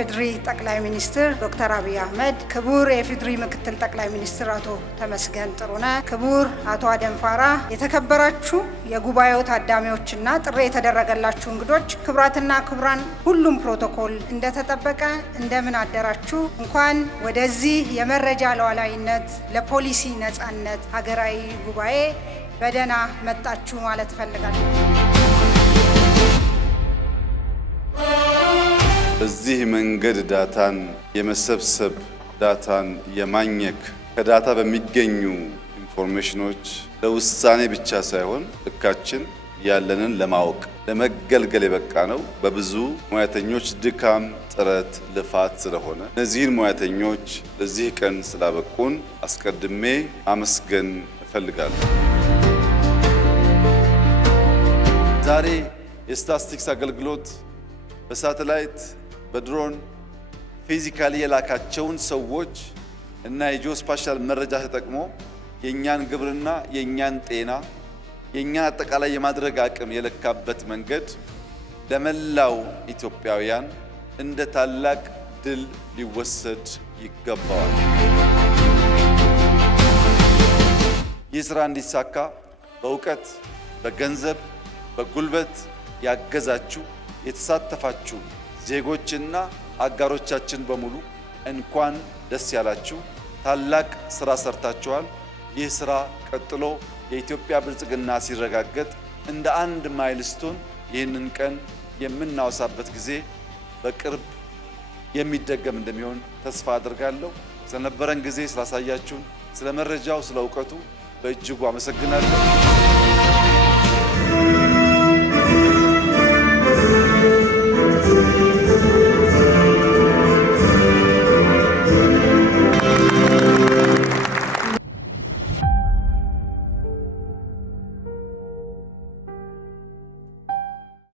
የፌዴሪ ጠቅላይ ሚኒስትር ዶክተር አብይ አህመድ፣ ክቡር የፌዴሪ ምክትል ጠቅላይ ሚኒስትር አቶ ተመስገን ጥሩነህ፣ ክቡር አቶ አደም ፋራህ፣ የተከበራችሁ የጉባኤው ታዳሚዎችና ጥሪ የተደረገላችሁ እንግዶች፣ ክቡራትና ክቡራን፣ ሁሉም ፕሮቶኮል እንደተጠበቀ እንደምን አደራችሁ። እንኳን ወደዚህ የመረጃ ሉዓላዊነት ለፖሊሲ ነጻነት ሀገራዊ ጉባኤ በደህና መጣችሁ ማለት እፈልጋለሁ። በዚህ መንገድ ዳታን የመሰብሰብ ዳታን የማግኘት ከዳታ በሚገኙ ኢንፎርሜሽኖች ለውሳኔ ብቻ ሳይሆን ልካችን ያለንን ለማወቅ ለመገልገል የበቃ ነው በብዙ ሙያተኞች ድካም፣ ጥረት፣ ልፋት ስለሆነ እነዚህን ሙያተኞች ለዚህ ቀን ስላበቁን አስቀድሜ አመስገን እፈልጋለሁ። ዛሬ የስታቲስቲክስ አገልግሎት በሳተላይት በድሮን ፊዚካሊ የላካቸውን ሰዎች እና የጂኦስፓሻል መረጃ ተጠቅሞ የኛን ግብርና፣ የኛን ጤና፣ የኛን አጠቃላይ የማድረግ አቅም የለካበት መንገድ ለመላው ኢትዮጵያውያን እንደ ታላቅ ድል ሊወሰድ ይገባዋል። ይህ ስራ እንዲሳካ በእውቀት፣ በገንዘብ፣ በጉልበት ያገዛችሁ የተሳተፋችሁ ዜጎችና አጋሮቻችን በሙሉ እንኳን ደስ ያላችሁ። ታላቅ ስራ ሰርታችኋል። ይህ ስራ ቀጥሎ የኢትዮጵያ ብልጽግና ሲረጋገጥ እንደ አንድ ማይልስቶን ይህንን ቀን የምናወሳበት ጊዜ በቅርብ የሚደገም እንደሚሆን ተስፋ አድርጋለሁ። ስለነበረን ጊዜ፣ ስላሳያችሁን፣ ስለ መረጃው፣ ስለ እውቀቱ በእጅጉ አመሰግናለሁ።